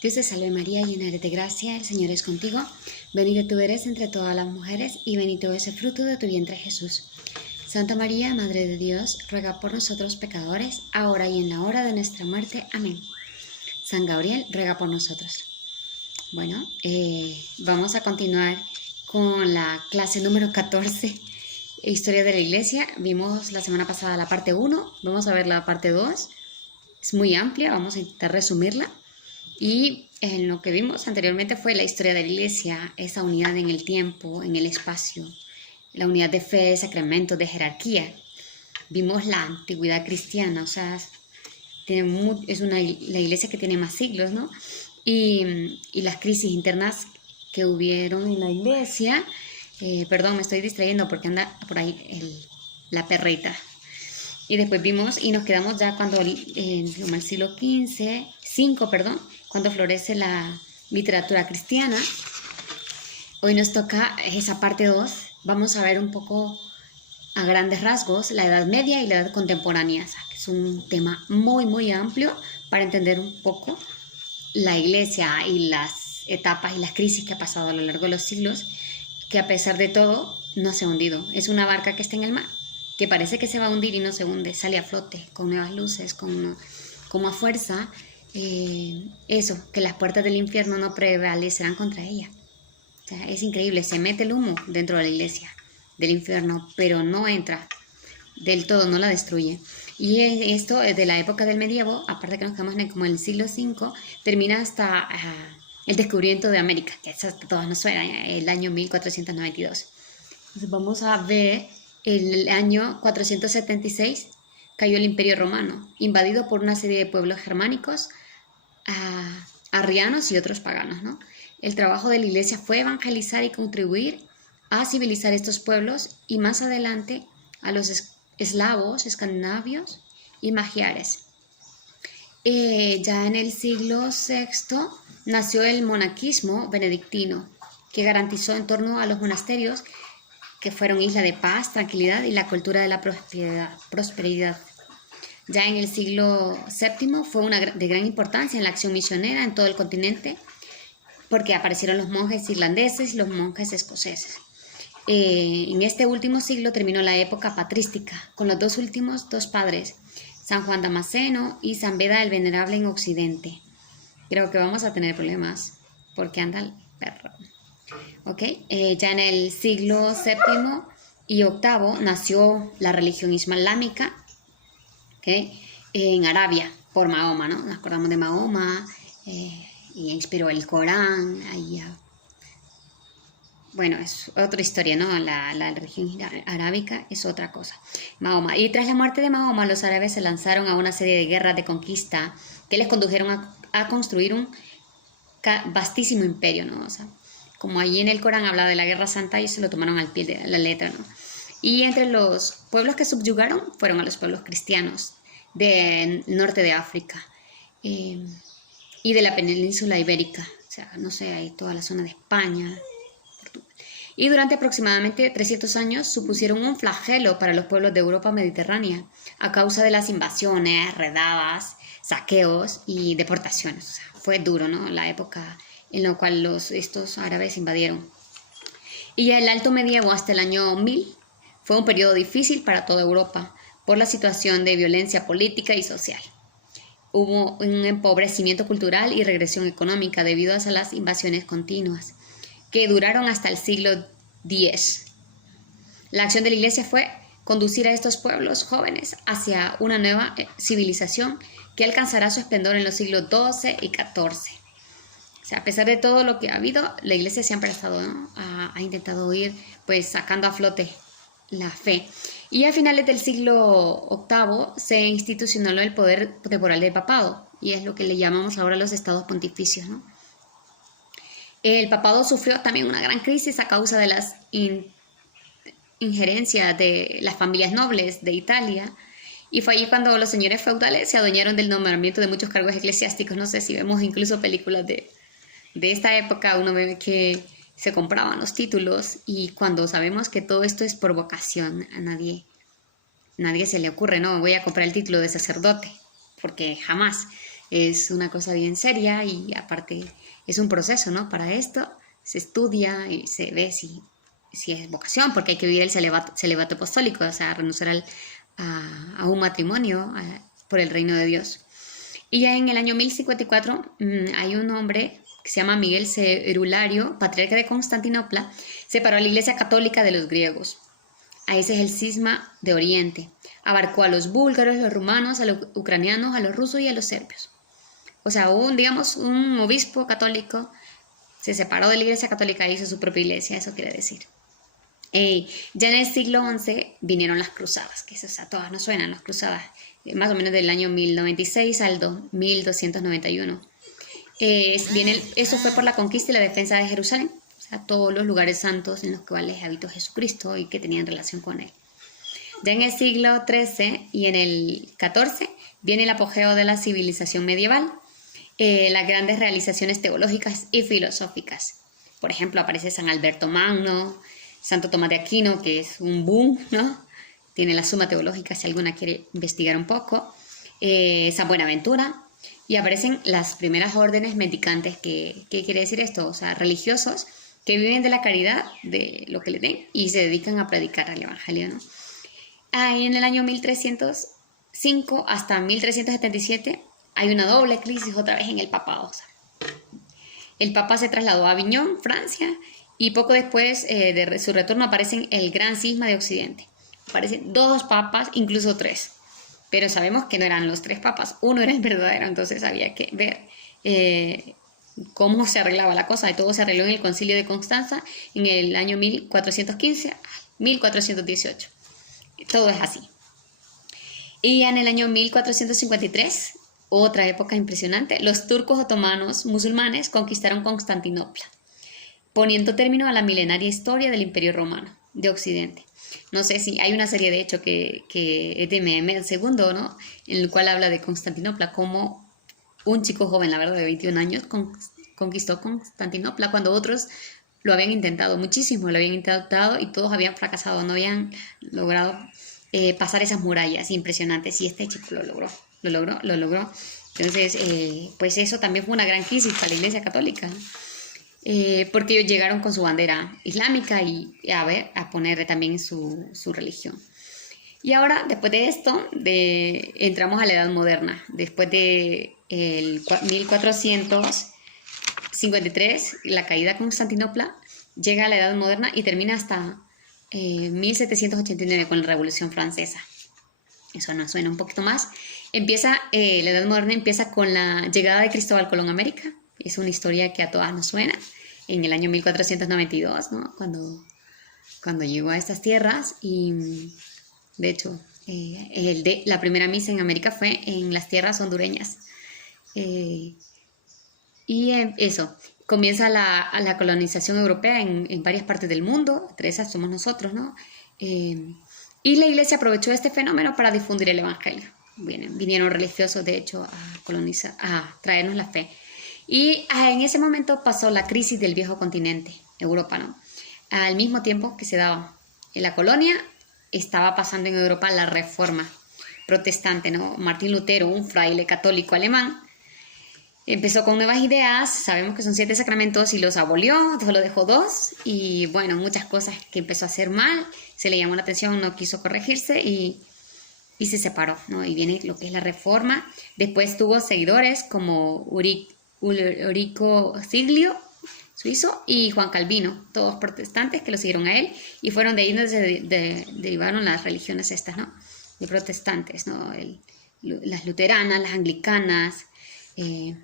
Dios te salve María, llena eres de gracia, el Señor es contigo. Bendita tú eres entre todas las mujeres y bendito es el fruto de tu vientre Jesús. Santa María, Madre de Dios, ruega por nosotros pecadores, ahora y en la hora de nuestra muerte. Amén. San Gabriel, ruega por nosotros. Bueno, vamos a continuar con la clase número 14, Historia de la Iglesia. Vimos la semana pasada la parte 1, vamos a ver la parte 2. Es muy amplia, vamos a intentar resumirla. Y en lo que vimos anteriormente fue la historia de la Iglesia, esa unidad en el tiempo, en el espacio, la unidad de fe, de sacramentos, de jerarquía. Vimos la antigüedad cristiana, o sea, la Iglesia que tiene más siglos, ¿no? Y las crisis internas que hubieron en la Iglesia. Perdón, me estoy distrayendo porque anda por ahí la perrita. Y después vimos y nos quedamos ya cuando en el siglo V, cuando florece la literatura cristiana. Hoy nos toca esa parte 2. Vamos a ver un poco a grandes rasgos la Edad Media y la Edad Contemporánea, que es un tema muy, muy amplio para entender un poco la Iglesia y las etapas y las crisis que ha pasado a lo largo de los siglos, que a pesar de todo no se ha hundido. Es una barca que está en el mar, que parece que se va a hundir y no se hunde, sale a flote, con nuevas luces, con más fuerza. Que las puertas del infierno no prevalecerán contra ella. O sea, es increíble, se mete el humo dentro de la iglesia del infierno, pero no entra del todo, no la destruye. Y esto de la época del medievo, aparte que nos quedamos como en el siglo V, termina hasta el descubrimiento de América, que eso a todos nos suena, el año 1492. Entonces vamos a ver el año 476 cayó el Imperio Romano, invadido por una serie de pueblos germánicos, arrianos y otros paganos, ¿no? El trabajo de la Iglesia fue evangelizar y contribuir a civilizar estos pueblos y más adelante a los eslavos, escandinavios y magiares. Ya en el siglo VI nació el monaquismo benedictino, que garantizó en torno a los monasterios que fueron isla de paz, tranquilidad y la cultura de la prosperidad. Ya en el siglo VII fue de gran importancia en la acción misionera en todo el continente, porque aparecieron los monjes irlandeses y los monjes escoceses. En este último siglo terminó la época patrística, con los dos últimos padres, San Juan Damasceno y San Beda el Venerable en Occidente. Creo que vamos a tener problemas, porque anda el perro. Okay. Ya en el siglo VII y VIII nació la religión islámica, ¿okay? En Arabia, por Mahoma, ¿no? Nos acordamos de Mahoma, y inspiró el Corán. Bueno, es otra historia, ¿no? La religión arábica es otra cosa. Mahoma. Y tras la muerte de Mahoma, los árabes se lanzaron a una serie de guerras de conquista que les condujeron a construir un vastísimo imperio, ¿no? O sea, como allí en el Corán habla de la Guerra Santa, ellos se lo tomaron al pie de la letra, ¿no? Y entre los pueblos que subyugaron fueron a los pueblos cristianos del norte de África y de la península ibérica, o sea, no sé, hay toda la zona de España, Portugal. Y durante aproximadamente 300 años supusieron un flagelo para los pueblos de Europa mediterránea a causa de las invasiones, redadas, saqueos y deportaciones. O sea, fue duro, ¿no? La época en la cual estos árabes invadieron. Y ya el Alto Medievo hasta el año 1000 fue un periodo difícil para toda Europa por la situación de violencia política y social. Hubo un empobrecimiento cultural y regresión económica debido a las invasiones continuas, que duraron hasta el siglo X. La acción de la Iglesia fue conducir a estos pueblos jóvenes hacia una nueva civilización que alcanzará su esplendor en los siglos XII y XIV. O sea, a pesar de todo lo que ha habido, la Iglesia siempre ha estado, ¿no? ha intentado ir pues sacando a flote la fe. Y a finales del siglo VIII se institucionalizó el poder temporal del papado, y es lo que le llamamos ahora los estados pontificios, ¿no? El papado sufrió también una gran crisis a causa de las injerencias de las familias nobles de Italia, y fue allí cuando los señores feudales se adueñaron del nombramiento de muchos cargos eclesiásticos. No sé si vemos incluso películas de esta época, uno ve que se compraban los títulos, y cuando sabemos que todo esto es por vocación, a nadie se le ocurre, no, voy a comprar el título de sacerdote, porque jamás. Es una cosa bien seria y aparte es un proceso, ¿no? Para esto se estudia y se ve si es vocación, porque hay que vivir el celibato apostólico, o sea, renunciar a un matrimonio por el reino de Dios. Y ya en el año 1054 hay un hombre que se llama Miguel Cerulario, patriarca de Constantinopla, separó a la Iglesia Católica de los griegos. A ese es el cisma de Oriente. Abarcó a los búlgaros, a los rumanos, a los ucranianos, a los rusos y a los serbios. O sea, un obispo católico se separó de la Iglesia Católica e hizo su propia iglesia, eso quiere decir. Ya en el siglo XI vinieron las cruzadas, que eso, o sea, todas nos suenan las cruzadas, más o menos del año 1096 al 1291. Eso fue por la conquista y la defensa de Jerusalén, o sea, todos los lugares santos en los cuales habitó Jesucristo y que tenían relación con él. Ya en el siglo XIII y en el XIV viene el apogeo de la civilización medieval, las grandes realizaciones teológicas y filosóficas. Por ejemplo, aparece San Alberto Magno, Santo Tomás de Aquino, que es un boom, ¿no? Tiene la Suma Teológica si alguna quiere investigar un poco. San Buenaventura. Y aparecen las primeras órdenes mendicantes. ¿Qué quiere decir esto? O sea, religiosos que viven de la caridad, de lo que le den, y se dedican a predicar el Evangelio, ¿no? Y en el año 1305 hasta 1377 hay una doble crisis otra vez en el papado. O sea, el papa se trasladó a Aviñón, Francia, y poco después de su retorno aparecen el gran cisma de Occidente. Aparecen 2 papas, incluso 3. Pero sabemos que no eran los 3 papas, uno era el verdadero, entonces había que ver cómo se arreglaba la cosa. Y todo se arregló en el Concilio de Constanza en el año 1415 a 1418. Todo es así. Y en el año 1453, otra época impresionante, los turcos otomanos musulmanes conquistaron Constantinopla, poniendo término a la milenaria historia del Imperio Romano de Occidente. No sé si hay una serie de hecho que es de Mehmed II, ¿no? En el cual habla de Constantinopla como un chico joven, la verdad, de 21 años, conquistó Constantinopla cuando otros lo habían intentado muchísimo, lo habían intentado y todos habían fracasado, no habían logrado pasar esas murallas impresionantes y este chico lo logró. Entonces, pues eso también fue una gran crisis para la Iglesia Católica, ¿no? Porque ellos llegaron con su bandera islámica y a poner también su religión. Y ahora, después de esto, entramos a la Edad Moderna. Después de 1453, la caída de Constantinopla, llega a la Edad Moderna y termina hasta 1789 con la Revolución Francesa. Eso nos suena un poquito más. La Edad Moderna empieza con la llegada de Cristóbal Colón a América. Es una historia que a todas nos suena. En el año 1492, ¿no? Cuando llegó a estas tierras y, de hecho, la primera misa en América fue en las tierras hondureñas. Eso, comienza la colonización europea en varias partes del mundo, entre esas somos nosotros, ¿no? Y la Iglesia aprovechó este fenómeno para difundir el Evangelio. Vinieron religiosos, de hecho, a traernos la fe. Y en ese momento pasó la crisis del viejo continente, Europa, ¿no? Al mismo tiempo que se daba en la colonia, estaba pasando en Europa la reforma protestante, ¿no? Martín Lutero, un fraile católico alemán, empezó con nuevas ideas, sabemos que son 7 sacramentos y los abolió, solo dejó 2 y bueno, muchas cosas que empezó a hacer mal, se le llamó la atención, no quiso corregirse y se separó, ¿no? Y viene lo que es la reforma. Después tuvo seguidores como Ulrico Siglio, suizo, y Juan Calvino, todos protestantes que lo siguieron a él y fueron de ahí donde se derivaron las religiones estas, ¿no? De protestantes, ¿no? Las luteranas, las anglicanas, y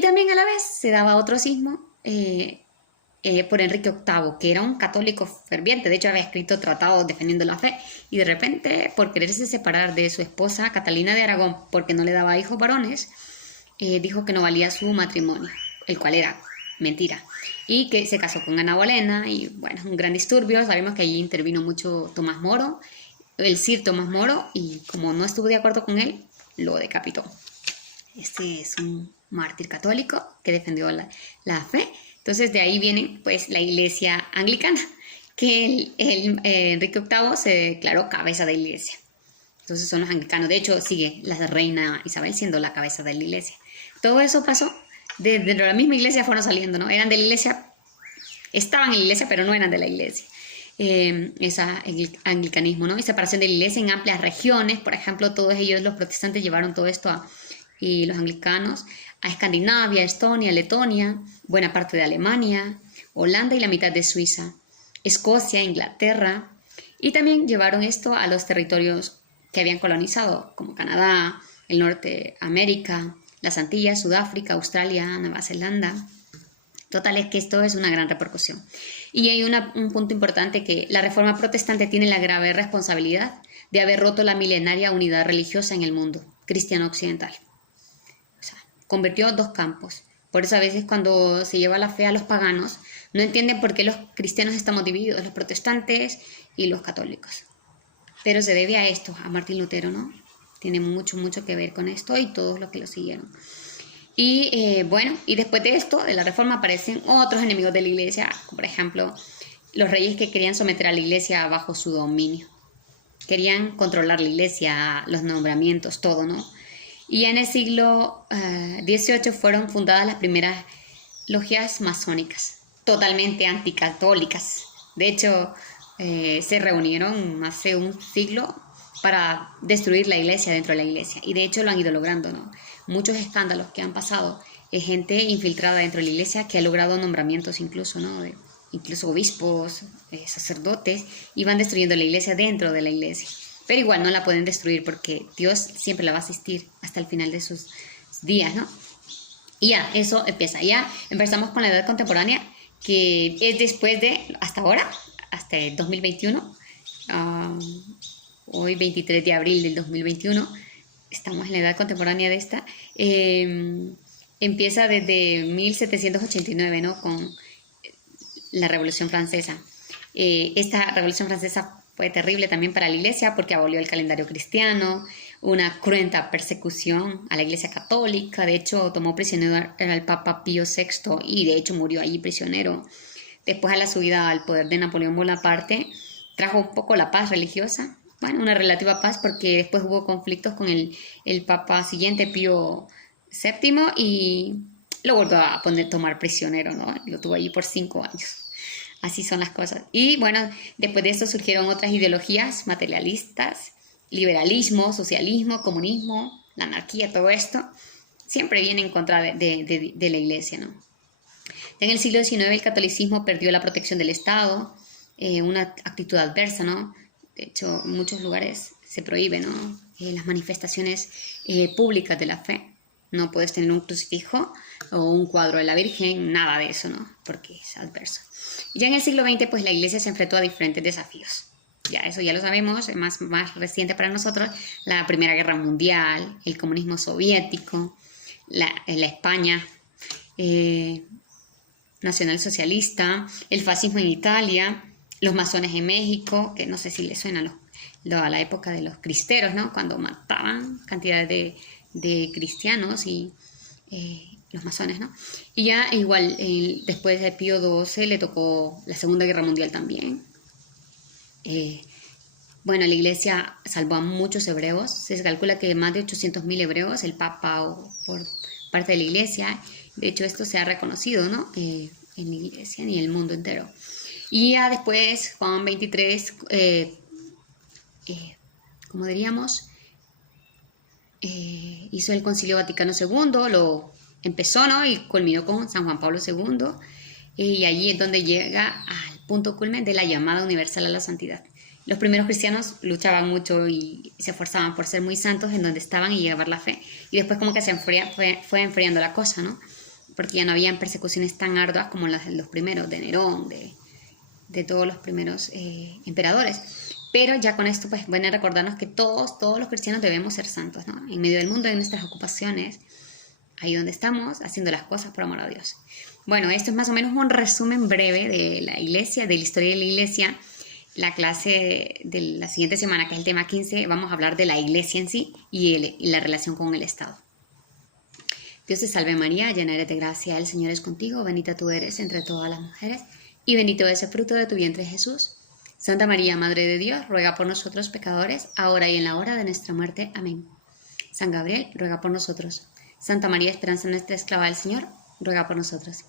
también a la vez se daba otro cisma por Enrique VIII, que era un católico ferviente, de hecho había escrito tratados defendiendo la fe, y de repente, por quererse separar de su esposa Catalina de Aragón, porque no le daba hijos varones, dijo que no valía su matrimonio, el cual era mentira, y que se casó con Ana Bolena, y bueno, un gran disturbio. Sabemos que allí intervino mucho Tomás Moro, el Sir Tomás Moro, y como no estuvo de acuerdo con él, lo decapitó. Este es un mártir católico que defendió la fe. Entonces de ahí viene pues la iglesia anglicana, que Enrique VIII se declaró cabeza de la iglesia. Entonces son los anglicanos. De hecho sigue la reina Isabel siendo la cabeza de la iglesia. Todo eso pasó. Dentro de la misma iglesia fueron saliendo, ¿no? Eran de la iglesia, estaban en la iglesia, pero no eran de la iglesia. El anglicanismo, ¿no? Y separación de la iglesia en amplias regiones. Por ejemplo, todos ellos, los protestantes, llevaron todo esto y los anglicanos a Escandinavia, Estonia, Letonia, buena parte de Alemania, Holanda y la mitad de Suiza, Escocia, Inglaterra, y también llevaron esto a los territorios que habían colonizado, como Canadá, el Norte de América, las Antillas, Sudáfrica, Australia, Nueva Zelanda. Total, es que esto es una gran repercusión. Y hay un punto importante, que la Reforma Protestante tiene la grave responsabilidad de haber roto la milenaria unidad religiosa en el mundo cristiano occidental. O sea, convirtió dos campos. Por eso a veces cuando se lleva la fe a los paganos, no entienden por qué los cristianos estamos divididos, los protestantes y los católicos. Pero se debe a esto, a Martín Lutero, ¿no? Tiene mucho, mucho que ver con esto y todos los que lo siguieron. Y bueno, y después de esto, de la Reforma, aparecen otros enemigos de la iglesia, por ejemplo, los reyes que querían someter a la iglesia bajo su dominio. Querían controlar la iglesia, los nombramientos, todo, ¿no? Y ya en el siglo XVIII fueron fundadas las primeras logias masónicas, totalmente anticatólicas. De hecho, se reunieron hace un siglo para destruir la iglesia dentro de la iglesia. Y de hecho lo han ido logrando, ¿no? Muchos escándalos que han pasado, gente infiltrada dentro de la iglesia que ha logrado nombramientos incluso, ¿no? Incluso obispos, sacerdotes, y van destruyendo la iglesia dentro de la iglesia. Pero igual no la pueden destruir porque Dios siempre la va a asistir hasta el final de sus días, ¿no? Y ya, eso empieza. Ya empezamos con la edad contemporánea, que es después de, hasta ahora, hasta el 2021, hoy 23 de abril del 2021, estamos en la edad contemporánea de esta, empieza desde 1789, ¿no? Con la Revolución Francesa. Esta Revolución Francesa fue terrible también para la iglesia porque abolió el calendario cristiano, una cruenta persecución a la iglesia católica. De hecho, tomó prisionero al Papa Pío VI y de hecho murió allí prisionero. Después, a la subida al poder de Napoleón Bonaparte, trajo un poco la paz religiosa, bueno, una relativa paz, porque después hubo conflictos con el Papa siguiente, Pío VII, y lo volvió a tomar prisionero, ¿no? Lo tuvo allí por 5 años. Así son las cosas. Y bueno, después de esto surgieron otras ideologías materialistas, liberalismo, socialismo, comunismo, la anarquía, todo esto siempre viene en contra de la iglesia, ¿no? En el siglo XIX el catolicismo perdió la protección del Estado, una actitud adversa, ¿no? De hecho, en muchos lugares se prohíbe, ¿no? Las manifestaciones públicas de la fe. No puedes tener un crucifijo o un cuadro de la Virgen, nada de eso, ¿no? Porque es adverso. Ya en el siglo XX, pues la iglesia se enfrentó a diferentes desafíos. Ya, eso ya lo sabemos, es más reciente para nosotros, la Primera Guerra Mundial, el comunismo soviético, la España nacionalsocialista, el fascismo en Italia, los masones en México, que no sé si les suena a la época de los cristeros, ¿no? Cuando mataban cantidades de cristianos y los masones, ¿no? Y ya igual, después de Pío XII le tocó la Segunda Guerra Mundial también. Bueno, la iglesia salvó a muchos hebreos. Se calcula que más de 800.000 hebreos, el Papa por parte de la iglesia. De hecho, esto se ha reconocido, ¿no? En la iglesia y en el mundo entero. Y ya después, Juan XXIII, como diríamos, hizo el Concilio Vaticano II, lo empezó, ¿no? Y culminó con San Juan Pablo II. Y allí es donde llega al punto culmen de la llamada universal a la santidad. Los primeros cristianos luchaban mucho y se esforzaban por ser muy santos en donde estaban y llevar la fe. Y después como que fue enfriando la cosa, ¿no? Porque ya no habían persecuciones tan arduas como las de los primeros, de Nerón, de todos los primeros emperadores. Pero ya con esto pues viene a recordarnos que todos los cristianos debemos ser santos, ¿no? En medio del mundo, en nuestras ocupaciones, ahí donde estamos, haciendo las cosas por amor a Dios. Bueno, esto es más o menos un resumen breve de la iglesia, de la historia de la iglesia. La clase de la siguiente semana, que es el tema 15, vamos a hablar de la iglesia en sí y la relación con el Estado. Dios te salve María, llena eres de gracia, el Señor es contigo, bendita tú eres entre todas las mujeres y bendito es el fruto de tu vientre Jesús. Santa María, Madre de Dios, ruega por nosotros pecadores, ahora y en la hora de nuestra muerte. Amén. San Gabriel, ruega por nosotros. Santa María, esperanza nuestra, esclava del Señor, ruega por nosotros.